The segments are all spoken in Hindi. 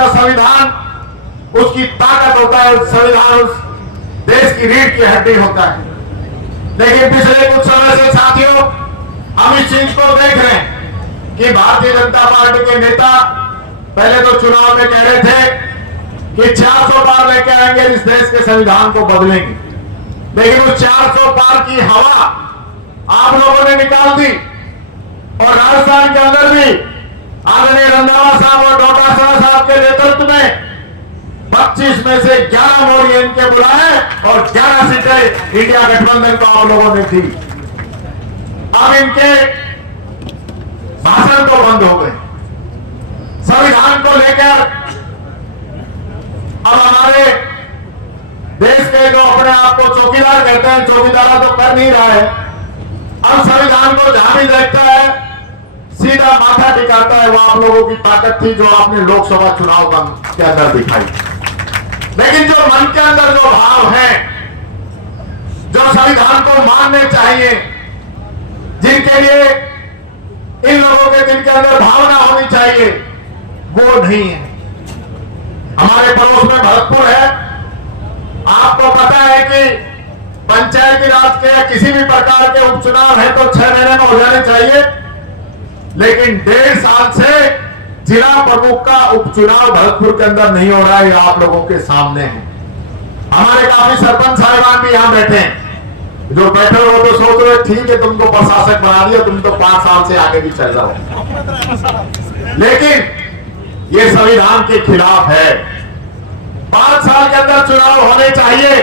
उसका संविधान उसकी ताकत होता है, संविधान उस देश की रीढ़ की हड्डी होता है। लेकिन पिछले कुछ समय से साथियों हम इस चीज को देख रहे हैं कि भारतीय जनता पार्टी के नेता पहले तो चुनाव में कह रहे थे कि 400 पार लेके आएंगे, इस देश के संविधान को बदलेंगे, लेकिन उस 400 पार की हवा आप लोगों ने निकाल दी। और राजस्थान के अंदर भी आदरणीय रंधावा साहब और डोटासरा साहब के नेतृत्व में 25 में से 11 मोर्चे इनके बुलाए और 11 सीटें इंडिया गठबंधन को आप लोगों ने दी। अब इनके भाषण तो बंद हो गए, संविधान को लेकर अब हमारे देश के जो अपने आप को चौकीदार कहते हैं, चौकीदारा तो कर नहीं रहा है, अब संविधान को जहां भी देखता है सीधा माथा टिकाता है। वो आप लोगों की ताकत थी जो आपने लोकसभा चुनाव के अंदर दिखाई। लेकिन जो मन के अंदर जो भाव है, जो संविधान को मानने चाहिए, जिनके लिए इन लोगों के दिल के अंदर भावना होनी चाहिए, वो नहीं है। हमारे पड़ोस में भरतपुर है, आपको पता है कि पंचायती राज के या किसी भी प्रकार के उपचुनाव है तो 6 महीने में हो जाने चाहिए, लेकिन 1.5 साल से जिला प्रमुख का उपचुनाव भरतपुर के अंदर नहीं हो रहा है। आप लोगों के सामने है। हमारे काफी सरपंच साहिबान भी यहां बैठे हैं, जो बैठे हो तो सोच रहे ठीक है तुमको प्रशासक बना दिया, तुम तो 5 साल से आगे भी चल जाओ, लेकिन ये संविधान के खिलाफ है। 5 साल के अंदर चुनाव होने चाहिए।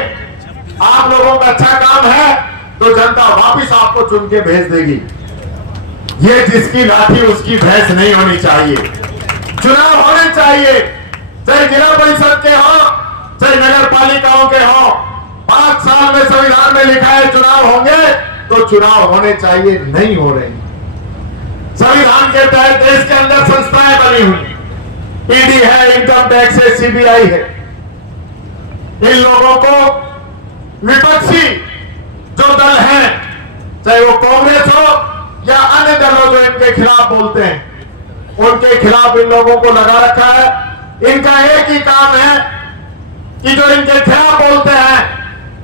आप लोगों का अच्छा काम है तो जनता वापिस आपको चुन के भेज देगी। ये जिसकी लाठी उसकी भैंस नहीं होनी चाहिए। चुनाव होने चाहिए, चाहे जिला परिषद के हो, चाहे नगर पालिकाओं के हो। 5 साल में संविधान में लिखा है चुनाव होंगे तो चुनाव होने चाहिए, नहीं हो रहे। संविधान के तहत देश के अंदर संस्थाएं बनी हुई, ईडी है, इनकम टैक्स है, सीबीआई है। इन लोगों को विपक्षी जो दल हैं, चाहे वो कांग्रेस हो या अन्य दलों जो इनके खिलाफ बोलते हैं, उनके खिलाफ इन लोगों को लगा रखा है। इनका एक ही काम है कि जो इनके खिलाफ बोलते हैं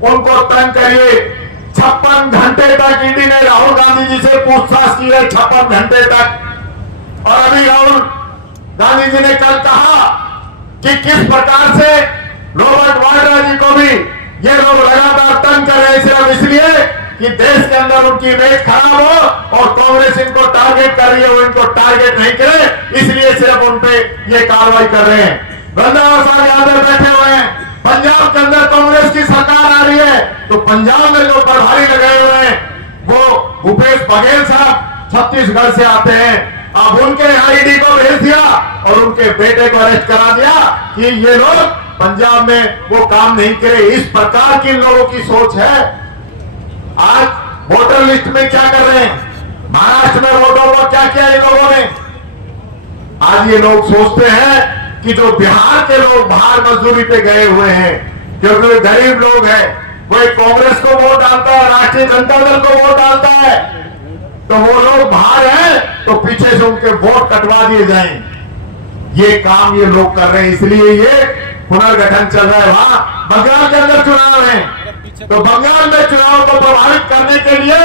उनको तंग करिए। 56 घंटे तक ईडी ने राहुल गांधी जी से पूछताछ की है, 56 घंटे तक। और अभी राहुल गांधी जी ने कल कहा कि किस प्रकार से रॉबर्ट वाड्रा जी को भी ये लोग लगातार तंग कर रहे हैं, सिर्फ इसलिए कि देश के अंदर उनकी इमेज खराब हो और कांग्रेस इनको टारगेट कर रही है, वो इनको टारगेट नहीं करे, इसलिए सिर्फ उन पे ये कार्रवाई कर रहे हैं। रंधावा साहब यहां पर बैठे हुए हैं, पंजाब के अंदर कांग्रेस की सरकार आ रही है तो पंजाब में जो प्रभारी लगाए हुए हैं वो भूपेश बघेल साहब छत्तीसगढ़ से आते हैं। अब उनके यहाँ ईडी को भेज दिया और उनके बेटे को अरेस्ट करा दिया कि ये लोग पंजाब में वो काम नहीं करे। इस प्रकार की लोगों की सोच है। आज वोटर लिस्ट में क्या कर रहे हैं, महाराष्ट्र में वोटों को क्या किया इन लोगों ने। आज ये लोग सोचते हैं कि जो बिहार के लोग बाहर मजदूरी पे गए हुए हैं, क्योंकि वे गरीब लोग हैं, वो एक कांग्रेस को वोट डालता है, राष्ट्रीय जनता दल को वोट डालता है, तो वो लोग बाहर हैं तो पीछे से उनके वोट कटवा दिए जाएं। ये काम ये लोग कर रहे हैं, इसलिए ये पुनर्गठन चल रहा है। वहां बंगाल के अंदर चुनाव है तो बंगाल में चुनाव को प्रभावित करने के लिए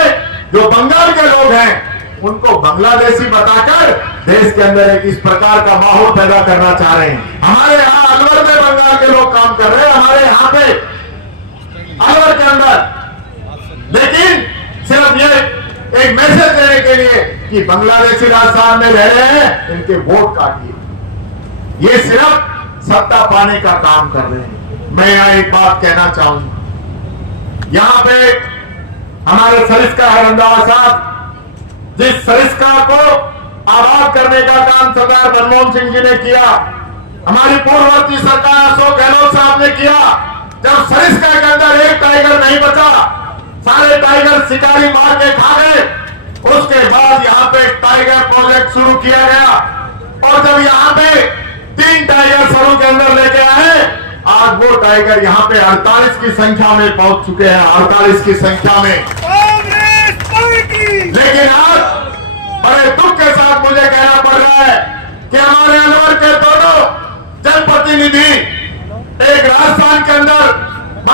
जो बंगाल के लोग हैं उनको बांग्लादेशी बताकर देश के अंदर एक इस प्रकार का माहौल पैदा करना चाह रहे हैं। हमारे यहाँ अलवर में बंगाल के लोग काम कर रहे हैं, हमारे यहाँ पे अलवर के अंदर, लेकिन सिर्फ ये एक मैसेज देने के लिए कि बांग्लादेशी राजस्थान में रह रहे हैं, इनके वोट काटिए। ये सिर्फ सत्ता पाने का काम कर रहे हैं। मैं यहां एक बात कहना चाहूंगा, यहां पे हमारे सरिस्का रंधावा साहब जिस सरिस्का को आबाद करने का काम सरदार मनमोहन सिंह जी ने किया, हमारी पूर्ववर्ती सरकार अशोक गहलोत साहब ने किया। जब सरिस्का के अंदर एक टाइगर नहीं बचा, सारे टाइगर शिकारी मार के खा गए, उसके बाद यहाँ पे टाइगर प्रोजेक्ट शुरू किया गया और जब यहाँ पे 3 टाइगर सरू के अंदर लेके आए, आज वो टाइगर यहाँ पे 48 की संख्या में पहुंच चुके हैं, 48 की संख्या में। लेकिन आज बड़े दुख के साथ मुझे कहना पड़ रहा है कि हमारे अलवर के दोनों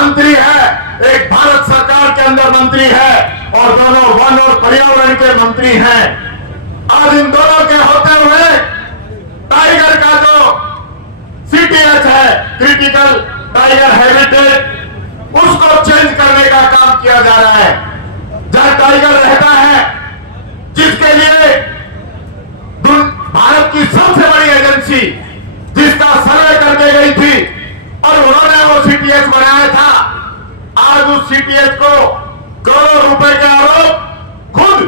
मंत्री है, एक भारत सरकार के अंदर मंत्री है और दोनों वन और पर्यावरण के मंत्री हैं। आज इन दोनों के होते हुए टाइगर का जो CTH है, क्रिटिकल टाइगर हैबिटेट, उसको चेंज करने का काम किया जा रहा है। जहां टाइगर रहता है, जिसके लिए भारत की सबसे बड़ी एजेंसी जिसका सर्वे करके गई थी और उन्होंने वो CTH बनाया था, आज उस CTH को करोड़ों रुपए के आरोप खुद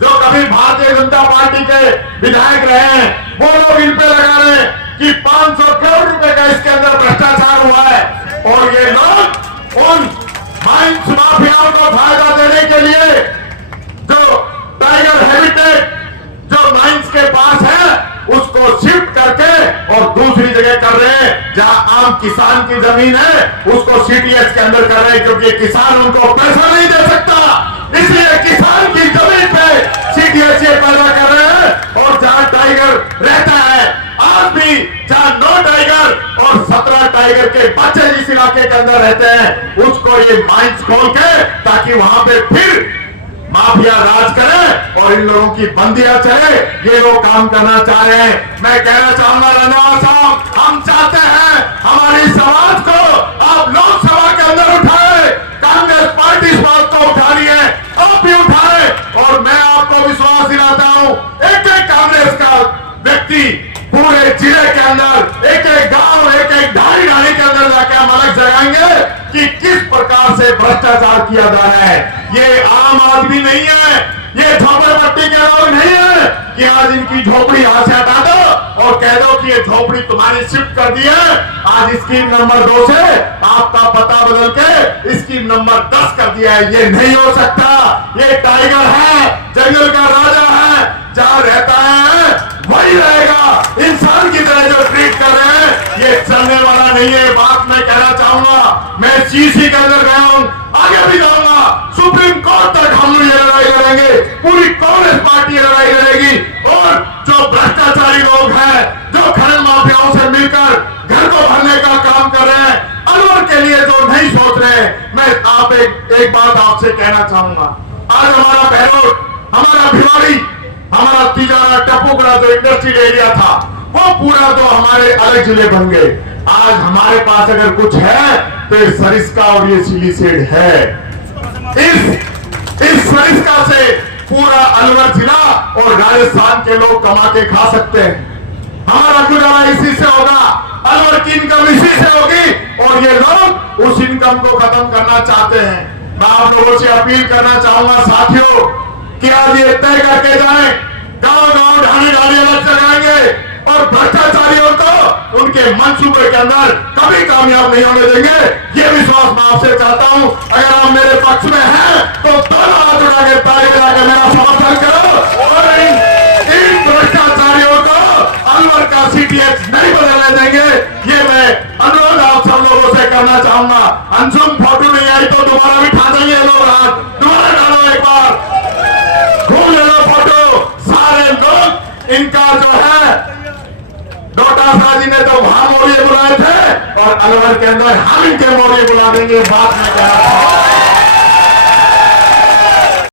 जो कभी भारतीय जनता पार्टी के विधायक रहे हैं वो लोग इन पे लगा रहे हैं कि 500 करोड़ रुपए का इसके अंदर भ्रष्टाचार हुआ है। और ये लोग उन माइंस माफियाओं को फायदा देने के लिए जो टाइगर हैबिटेट जो माइंस के पास है उसको शिफ्ट करके और दूसरी जगह कर रहे हैं जहां आम किसान की जमीन है उसको CTH के अंदर कर रहे हैं, क्योंकि किसान उनको पैसा नहीं दे सकता, इसलिए किसान की जमीन पे CTH पैदा कर रहे हैं। और जहां टाइगर रहता है, आज भी जहां 9 टाइगर और 17 टाइगर के बच्चे जिस इलाके के अंदर रहते हैं उसको ये माइंस खोल के ताकि वहां पे फिर माफिया राज करे और इन लोगों की बंदियां चले, ये लोग काम करना चाह रहे हैं। मैं कहना चाहूंगा रंधावा साहब, हम चाहते हैं हमारी समाज को आप लोकसभा के अंदर उठाए, कांग्रेस पार्टी इस बात को उठा रही है, आप भी उठाए। और मैं आपको विश्वास दिलाता हूं, एक एक कांग्रेस का व्यक्ति पूरे जिले के अंदर एक एक गांव एक एक ढाई ढाई के अंदर जाके हम अलग जगाएंगे कि किस प्रकार से भ्रष्टाचार किया जा रहा है। ये आम आदमी नहीं है, ये झोपड़पट्टी के लोग नहीं है कि आज इनकी झोपड़ी यहां से हटा दो और कह दो कि ये झोपड़ी तुम्हारी शिफ्ट कर दी है, आज स्कीम नंबर 2 से आपका पता बदल के स्कीम नंबर 10 कर दिया है। ये नहीं हो सकता। ये टाइगर है, जंगल का राजा है, जहां रहता है वही रहेगा। इंसान की तरह जो ट्रीट कर रहे हैं ये चलने वाला नहीं है। बात मैं कहना चाहूंगा, मैं CC के अंदर गया हूं, आगे भी जाऊंगा, सुप्रीम कोर्ट तक हम ये लड़ाई लड़ेंगे, पूरी कांग्रेस पार्टी लड़ाई लड़ेगी। और जो भ्रष्टाचारी लोग हैं, जो खनन माफियाओं से मिलकर घर को भरने का काम कर रहे हैं, अलवर के लिए जो नहीं सोच रहे हैं, मैं आप एक बात आपसे कहना चाहूंगा। आज हमारा बहरोड, हमारा भिवाड़ी, हमारा तिजारा, टपुगड़ा जो इंडस्ट्रियल एरिया था वो पूरा तो हमारे अलग जिले बन गए। आज हमारे पास अगर कुछ है तो ये सरिस्का और ये सिलीसेड है। इस सरिस्का से पूरा अलवर जिला और राजस्थान के लोग कमा के खा सकते हैं। हमारा गुजारा इसी से होगा, अलवर की इनकम इसी से होगी और ये लोग उस इनकम को खत्म करना चाहते हैं। मैं आप लोगों से अपील करना चाहूंगा साथियों कि आज ये तय करके जाएं, गांव गांव ढाणी ढाणी अलग लगाएंगे और भ्रष्टाचारियों को उनके मंसूबे के अंदर कभी कामयाब नहीं होने देंगे। ये विश्वास मैं आपसे चाहता हूं। अगर आप मेरे पक्ष में हैं तो दोनों हाथ उठा के ताली बजा के मेरा समर्थन करो और इन भ्रष्टाचारियों को अलवर का CTH नहीं बदलने देंगे। ये मैं अनुरोध आप सब लोगों से करना चाहूंगा। अंशुम फोटो नहीं आई तो दोबारा भी ठा देंगे लोग, हाथ दोबारा डालो, एक बार घूम ले लो फोटो। सारे लोग इनका जो है डोटासरा जी ने तो वहां मोरिये बुलाए थे और अलवर के अंदर हम इनके मोरिये बुला देंगे। बात में कह रहा था।